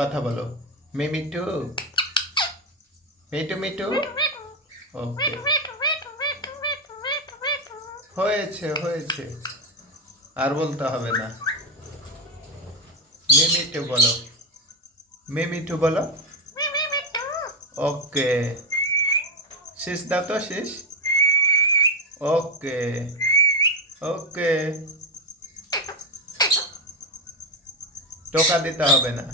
কথা বলো। মিমিটু, me too me too. ওকে, হয়েছে হয়েছে, আর বলতে হবে না। মিমিটু বলো, মিমিটু বলো। ওকে, শেষ দাও তো, শেষ। ওকে, ওকে, টোকা দিতে হবে না।